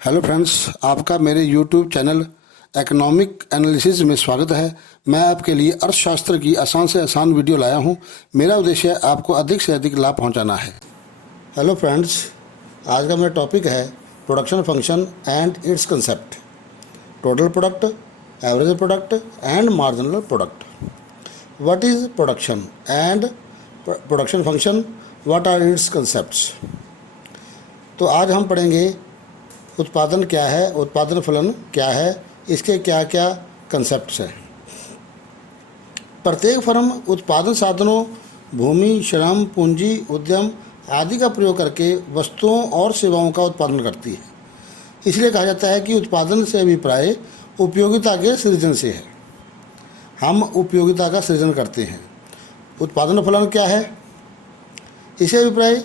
Hello friends, आपका मेरे YouTube channel economic analysis में स्वागत है। मैं आपके लिए अर्थशास्त्र की आसान से आसान वीडियो लाया हूं। मेरा उद्देश्य आपको अधिक से अधिक लाभ पहुंचाना है। हेलो फ्रेंड्स, आज का मेरा टॉपिक है production function and its concept. Total product, average product and marginal product. What is production and production function, what are its concepts. तो आज हम पढ़ेंगे उत्पादन क्या है, उत्पादन फलन क्या है, इसके क्या क्या कंसेप्ट्स हैं। प्रत्येक फर्म उत्पादन साधनों, भूमि, श्रम, पूंजी, उद्यम आदि का प्रयोग करके वस्तुओं और सेवाओं का उत्पादन करती है। इसलिए कहा जाता है कि उत्पादन से अभिप्राय उपयोगिता के सृजन से है। हम उपयोगिता का सृजन करते हैं। उत्पादन फलन क्या है? इसे अभिप्राय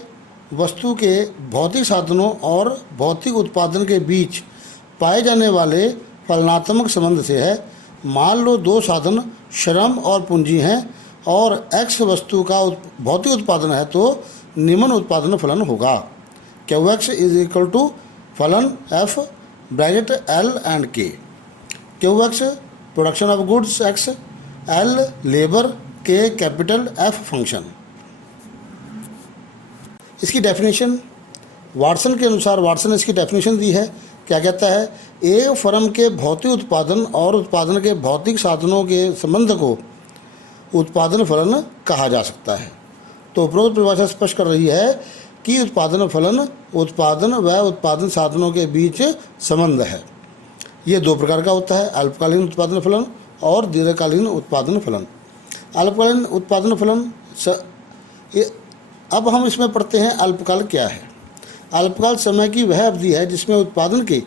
वस्तु के भौतिक साधनों और भौतिक उत्पादन के बीच पाए जाने वाले फलनात्मक संबंध से है। मान लो दो साधन श्रम और पूंजी हैं और एक्स वस्तु का भौतिक उत्पादन है तो निम्न उत्पादन फलन होगा। Q X is equal to फलन F bracket L and K. Q X production of goods X, L labour, K capital, F function. इसकी डेफिनेशन वाटसन के अनुसार, वाटसन ने इसकी डेफिनेशन दी है। क्या कहता है? एक फर्म के भौतिक उत्पादन और उत्पादन के भौतिक साधनों के संबंध को उत्पादन फलन कहा जा सकता है। तो उपरोक्त परिभाषा स्पष्ट कर रही है कि उत्पादन फलन उत्पादन व उत्पादन साधनों के बीच संबंध है। ये दो प्रकार का होता है, अल्पकालीन उत्पादन फलन और दीर्घकालीन उत्पादन फलन। अल्पकालीन उत्पादन फलन अब हम इसमें पढ़ते हैं अल्पकाल क्या है। अल्पकाल समय की वह अवधि है जिसमें उत्पादन के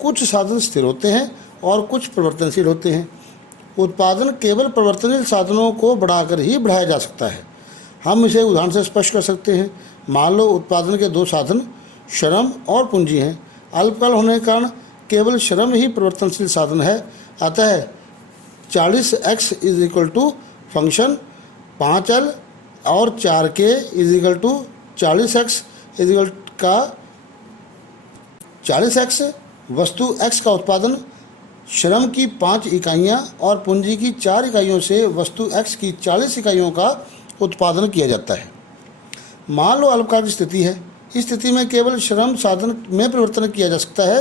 कुछ साधन स्थिर होते हैं और कुछ परिवर्तनशील होते हैं। उत्पादन केवल परिवर्तनशील साधनों को बढ़ाकर ही बढ़ाया जा सकता है। हम इसे उदाहरण से स्पष्ट कर सकते हैं। मान लो उत्पादन के दो साधन श्रम और पूंजी हैं। अल्पकाल होने के कारण केवल श्रम ही परिवर्तनशील साधन है। अतः 40x is equal to function 5l और 4k is equal to 40x is equal का 40x वस्तु x का उत्पादन श्रम की 5 इकाइयाँ और पूंजी की 4 इकाइयों से वस्तु x की 40 इकाइयों का उत्पादन किया जाता है। मान लो अल्पकाल की स्थिति है। इस स्थिति में केवल श्रम साधन में परिवर्तन किया जा सकता है।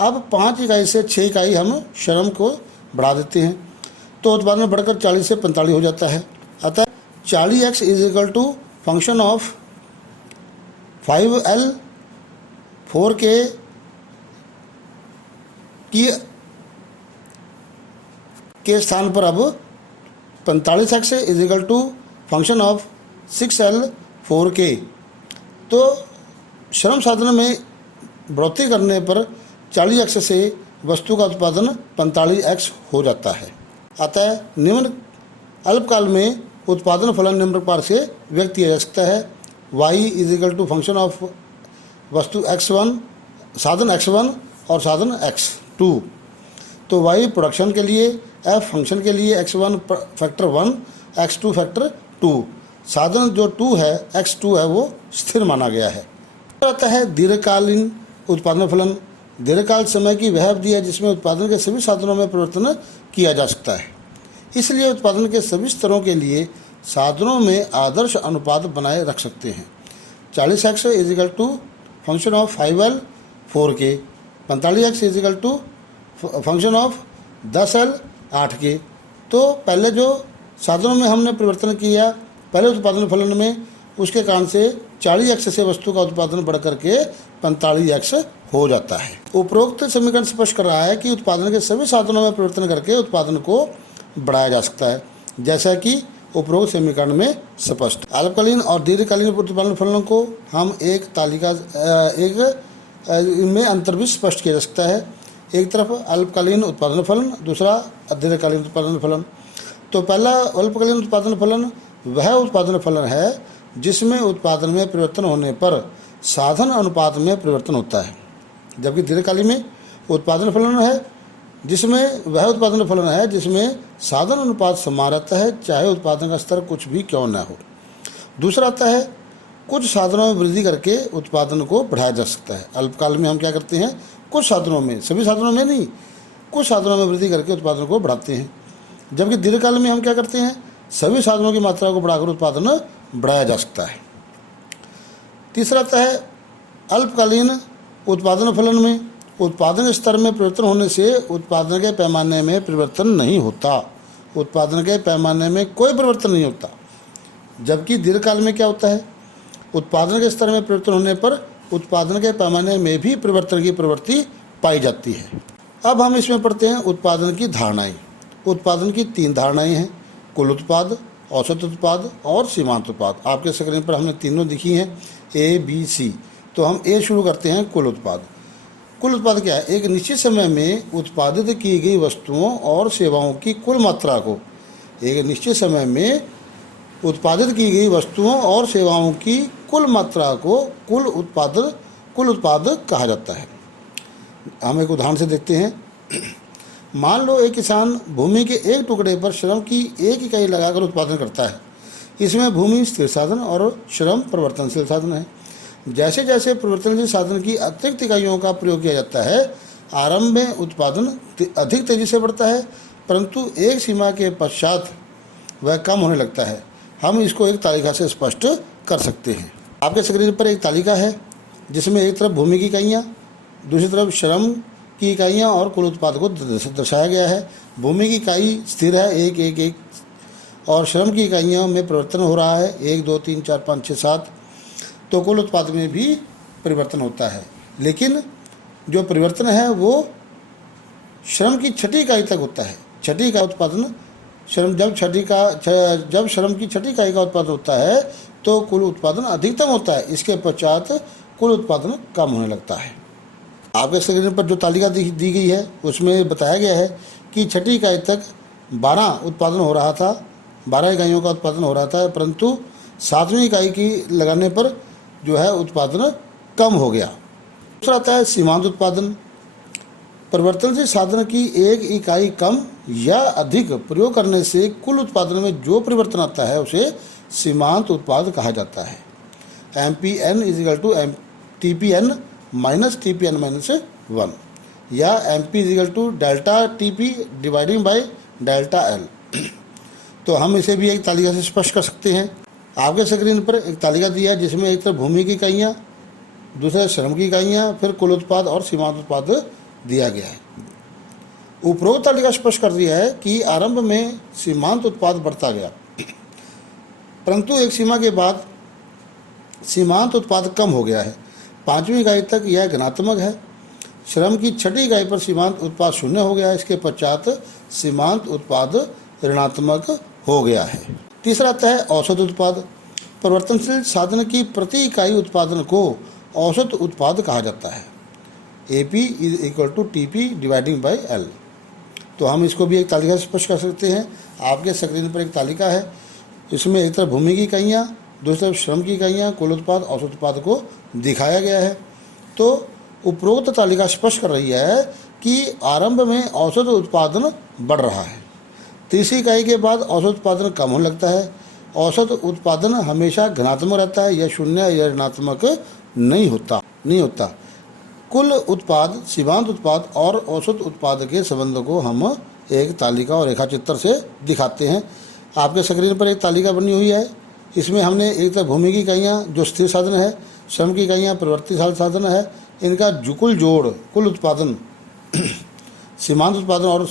अब 5 इकाई से 6 इकाई हम श्रम को बढ़ा देते हैं तो उत्पादन बढ़कर 40 से 45 हो जाता है। अतः 40x is equal to function of 5l 4k के स्थान पर अब 45x is equal to function of 6l 4k। तो श्रम साधन में बढ़ोतरी करने पर 40x से वस्तु का उत्पादन 45x हो जाता है। अतः निम्न अल्पकाल में उत्पादन फलन निम्न प्रकार से व्यक्त किया जा सकता है। y is equal to function of वस्तु x1, साधन x1 और साधन x2। तो y प्रोडक्शन के लिए, f फंक्शन के लिए x1 फैक्टर 1, x2 फैक्टर 2। साधन जो 2 है, x2 है, वो स्थिर माना गया है। आता है दीर्घकालीन उत्पादन फलन। दीर्घकाल समय की वह अवधि है जिसमें उत्पादन के सभी साधनों में परिवर्तन किया जा सकता है। इसलिए उत्पादन के सभी स्तरों के लिए साधनों में आदर्श अनुपात बनाए रख सकते हैं। 40x is equal to function of 5l 4k, 45x is equal to function of 10l 8k। तो पहले जो साधनों में हमने परिवर्तन किया पहले उत्पादन फलन में, उसके कारण से 40x से वस्तु का उत्पादन बढ़ करके 45x हो जाता है। उपरोक्त समीकरण स्पष्ट कर रहा है कि उत्पादन के सभी साधनों में परिवर्तन करके उत्पादन को बढ़ाया जा सकता है, जैसा कि उपरोक्त समीकरण में स्पष्ट। अल्पकालीन और दीर्घकालीन उत्पादन फलनों को हम एक तालिका में अंतर भी स्पष्ट किया जा सकता है। एक तरफ अल्पकालीन उत्पादन फलन, दूसरा दीर्घकालीन उत्पादन फलन। तो पहला अल्पकालीन उत्पादन फलन वह उत्पादन फलन है जिसमें उत्पादन में परिवर्तन होने पर साधन अनुपात में परिवर्तन होता है, जबकि दीर्घकालीन में उत्पादन फलन है जिसमें वह उत्पादन फलन है जिसमें साधन अनुपात समान रहता है, चाहे उत्पादन का स्तर कुछ भी क्यों न हो। दूसरा आता है कुछ साधनों में वृद्धि करके उत्पादन को बढ़ाया जा सकता है। अल्पकाल में हम क्या करते हैं, कुछ साधनों में, सभी साधनों में नहीं, कुछ साधनों में वृद्धि करके उत्पादन को बढ़ाते हैं। जबकि दीर्घकाल में हम क्या करते हैं, सभी साधनों की मात्रा को बढ़ाकर उत्पादन बढ़ाया जा सकता है। तीसरा आता है अल्पकालीन उत्पादन फलन में उत्पादन स्तर में परिवर्तन होने से उत्पादन के पैमाने में परिवर्तन नहीं होता। उत्पादन के पैमाने में कोई परिवर्तन नहीं होता। जबकि दीर्घकाल में क्या होता है, उत्पादन के स्तर में परिवर्तन होने पर उत्पादन के पैमाने में भी परिवर्तन की प्रवृत्ति पाई जाती है। अब हम इसमें पढ़ते हैं उत्पादन की धारणाएं। उत्पादन की 3 धारणाएं हैं, कुल उत्पाद, औसत उत्पाद और सीमांत उत्पाद। आपके स्क्रीन पर हमने तीनों दिखी हैं, ए बी सी। तो हम ए शुरू करते हैं, कुल उत्पाद। कुल उत्पाद क्या है, एक निश्चित समय में उत्पादित की गई वस्तुओं और सेवाओं की कुल मात्रा को, एक निश्चित समय में उत्पादित की गई वस्तुओं और सेवाओं की कुल मात्रा को कुल उत्पाद कहा जाता है। हम एक उदाहरण से देखते हैं। मान लो एक किसान भूमि के एक टुकड़े पर श्रम की 1 इकाई लगाकर उत्पादन करता है। इसमें भूमि स्थिर साधन और श्रम परिवर्तनशील साधन है। जैसे जैसे परिवर्तनशील साधन की अतिरिक्त इकाइयों का प्रयोग किया जाता है, आरंभ में उत्पादन अधिक तेजी से बढ़ता है, परंतु एक सीमा के पश्चात वह कम होने लगता है। हम इसको एक तालिका से स्पष्ट कर सकते हैं। आपके स्क्रीन पर एक तालिका है जिसमें एक तरफ भूमि की इकाइयाँ, दूसरी तरफ श्रम की इकाइयाँ और कुल उत्पाद को दर्शाया गया है। भूमि की इकाई स्थिर है 1 1 1 और श्रम की इकाइयों में परिवर्तन हो रहा है 1 2 3 4 5 6 7। तो कुल उत्पाद में भी परिवर्तन होता है, लेकिन जो परिवर्तन है वो श्रम की 6ठी इकाई तक होता है। 6ठी इकाई उत्पादन श्रम जब श्रम की 6ठी इकाई का उत्पादन होता है तो कुल उत्पादन अधिकतम होता है। इसके पश्चात कुल उत्पादन कम होने लगता है। आपके स्क्रीन पर जो तालिका दी गई है उसमें बताया गया है कि 6ठी इकाई तक 12 उत्पादन हो रहा था, 12 इकाइयों का उत्पादन हो रहा था, परंतु 7वीं इकाई की लगाने पर जो है उत्पादन कम हो गया। दूसरा आता है सीमांत उत्पादन। परिवर्तनशील साधन की 1 इकाई कम या अधिक प्रयोग करने से कुल उत्पादन में जो परिवर्तन आता है उसे सीमांत उत्पाद कहा जाता है। MPN = TPN - TPN - 1 या MP = delta TP / delta L। तो हम इसे भी एक तालिका से स्पष्ट कर सकते हैं। आपके स्क्रीन पर एक तालिका दिया है जिसमें एक तरफ भूमि की इकाइयाँ, दूसरा श्रम की इकाइयाँ, फिर कुल उत्पाद और सीमांत उत्पाद दिया गया है। उपरोक्त तालिका स्पष्ट कर दिया है कि आरंभ में सीमांत उत्पाद बढ़ता गया, परंतु एक सीमा के बाद सीमांत उत्पाद कम हो गया है। 5वीं इकाई तक यह धनात्मक है। श्रम की 6ठी इकाई पर सीमांत उत्पाद 0 हो गया है। इसके पश्चात सीमांत उत्पाद ऋणात्मक हो गया है। तीसरा आता है औसत उत्पाद। परिवर्तनशील साधन की प्रति इकाई उत्पादन को औसत उत्पाद कहा जाता है। AP = TP / L। तो हम इसको भी एक तालिका से स्पष्ट कर सकते हैं। आपके स्क्रीन पर एक तालिका है, इसमें एक तरफ भूमि की इकाइयाँ, दूसरी तरफ श्रम की इकाइयाँ, कुल उत्पाद, औसत उत्पाद को दिखाया गया है। तो उपरोक्त तालिका स्पष्ट कर रही है कि आरंभ में औसत उत्पादन बढ़ रहा है, तीसरी इकाई के बाद औसत उत्पादन कम होने लगता है। औसत उत्पादन हमेशा धनात्मक रहता है, यह 0 या ऋणात्मक नहीं होता। कुल उत्पाद, सीमांत उत्पाद और औसत उत्पाद के संबंध को हम एक तालिका और रेखाचित्र से दिखाते हैं। आपके स्क्रीन पर एक तालिका बनी हुई है। इसमें हमने एक तरफ भूमि की इकाइयाँ जो स्थिर साधन है, श्रम की इकाइयाँ परिवर्तनशील साधन है, इनका कुल जोड़ कुल उत्पादन, सीमांत उत्पादन और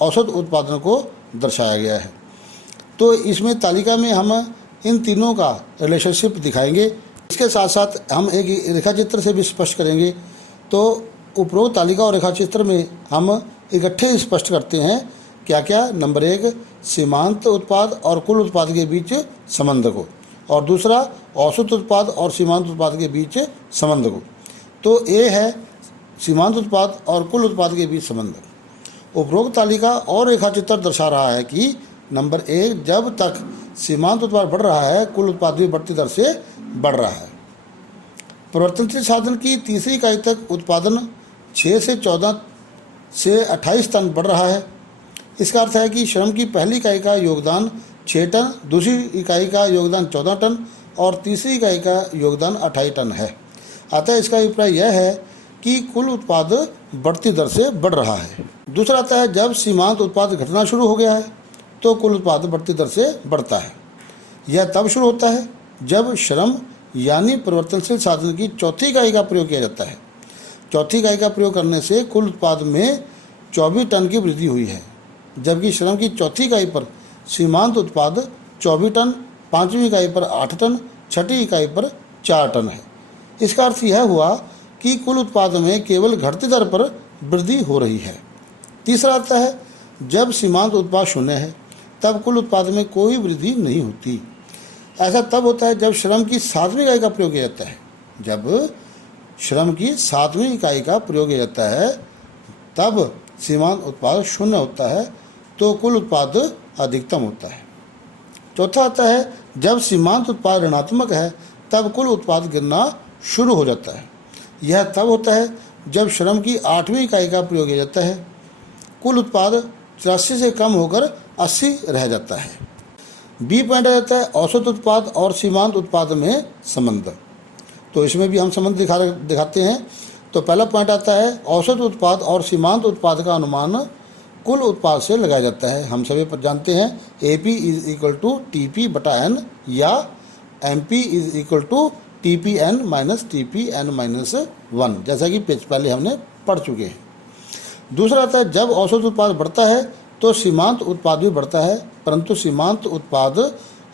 औसत उत्पादन को दर्शाया गया है। तो इसमें तालिका में हम इन तीनों का रिलेशनशिप दिखाएंगे। इसके साथ साथ हम एक रेखाचित्र से भी स्पष्ट करेंगे। तो उपरोक्त तालिका और रेखाचित्र में हम इकट्ठे स्पष्ट करते हैं क्या क्या। नंबर 1 सीमांत उत्पाद और कुल उत्पाद के बीच संबंध को, और दूसरा औसत उत्पाद और सीमांत उत्पाद के बीच संबंध को। तो ए है सीमांत उत्पाद और कुल उत्पाद के बीच संबंध। उपरोक्त तालिका और रेखाचित्र दर्शा रहा है कि नंबर 1 जब तक सीमांत उत्पाद बढ़ रहा है, कुल उत्पाद भी बढ़ती दर से बढ़ रहा है। परिवर्तनशील साधन की तीसरी इकाई तक उत्पादन 6 से 14 से 28 टन बढ़ रहा है। इसका अर्थ है कि श्रम की पहली इकाई का योगदान 6 टन, दूसरी इकाई का योगदान 14 टन और तीसरी इकाई का योगदान 28 टन है। अतः इसका अभिप्राय यह है कि कुल उत्पाद बढ़ती दर से बढ़ रहा है। दूसरा आता है जब सीमांत उत्पाद घटना शुरू हो गया है तो कुल उत्पाद बढ़ती दर से बढ़ता है। यह तब शुरू होता है जब श्रम यानी परिवर्तनशील साधन की चौथी इकाई का प्रयोग किया जाता है। चौथी इकाई का प्रयोग करने से कुल उत्पाद में 24 टन की वृद्धि हुई है, जबकि श्रम की चौथी इकाई पर सीमांत उत्पाद 24 टन, पाँचवीं इकाई पर 8 टन, छठी इकाई पर 4 टन है। इसका अर्थ यह हुआ कि कुल उत्पाद में केवल घटती दर पर वृद्धि हो रही है। तीसरा आता है जब सीमांत उत्पाद शून्य है तब कुल उत्पाद में कोई वृद्धि नहीं होती। ऐसा तब होता है जब श्रम की 7वीं इकाई का प्रयोग किया जाता है। जब श्रम की 7वीं इकाई का प्रयोग किया जाता है तब सीमांत उत्पाद शून्य होता है तो कुल उत्पाद अधिकतम होता है। चौथा आता है जब सीमांत उत्पाद ऋणात्मक है तब कुल उत्पाद गिरना शुरू हो जाता है। यह तब होता है जब श्रम की 8वीं इकाई का प्रयोग किया जाता है। कुल उत्पाद 83 से कम होकर 80 रह जाता है। बी पॉइंट आ जाता है औसत उत्पाद और सीमांत उत्पाद में संबंध। तो इसमें भी हम संबंध दिखाते हैं। तो पहला पॉइंट आता है औसत उत्पाद और सीमांत उत्पाद का अनुमान कुल उत्पाद से लगाया जाता है। हम सभी पर जानते हैं AP is equal to TP/N या MP is equal to TPN minus TPN minus 1, जैसा कि पहले हमने पढ़ चुके हैं। दूसरा आता है जब औसत उत्पाद बढ़ता है तो सीमांत उत्पाद भी बढ़ता है, परंतु सीमांत उत्पाद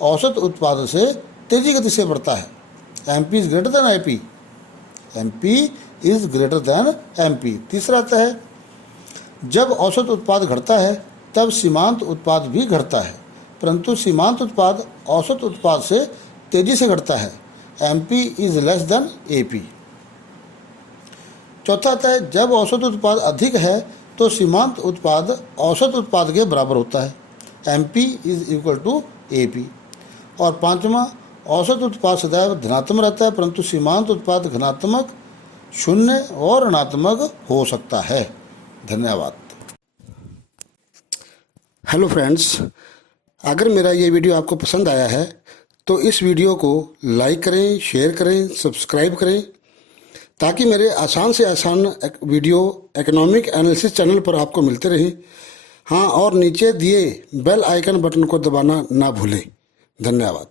औसत उत्पाद से तेजी गति से बढ़ता है। MP is greater than IP, MP is greater than MP। तीसरा आता है जब औसत उत्पाद घटता है तब सीमांत उत्पाद भी घटता है, परंतु सीमांत उत्पाद औसत उत्पाद से तेजी से घटता है। MP is less than AP। चौथा आता है जब औसत उत्पाद अधिक है तो सीमांत उत्पाद औसत उत्पाद के बराबर होता है। MP is equal to AP। और पांचवा औसत उत्पाद सदैव धनात्मक रहता है, परंतु सीमांत उत्पाद धनात्मक, शून्य और ऋणात्मक हो सकता है। धन्यवाद। हेलो फ्रेंड्स, अगर मेरा ये वीडियो आपको पसंद आया है तो इस वीडियो को लाइक करें, शेयर करें, सब्सक्राइब करें, ताकि मेरे आसान से आसान वीडियो इकोनॉमिक एनालिसिस चैनल पर आपको मिलते रहें। हाँ, और नीचे दिए बेल आइकन बटन को दबाना ना भूलें। धन्यवाद।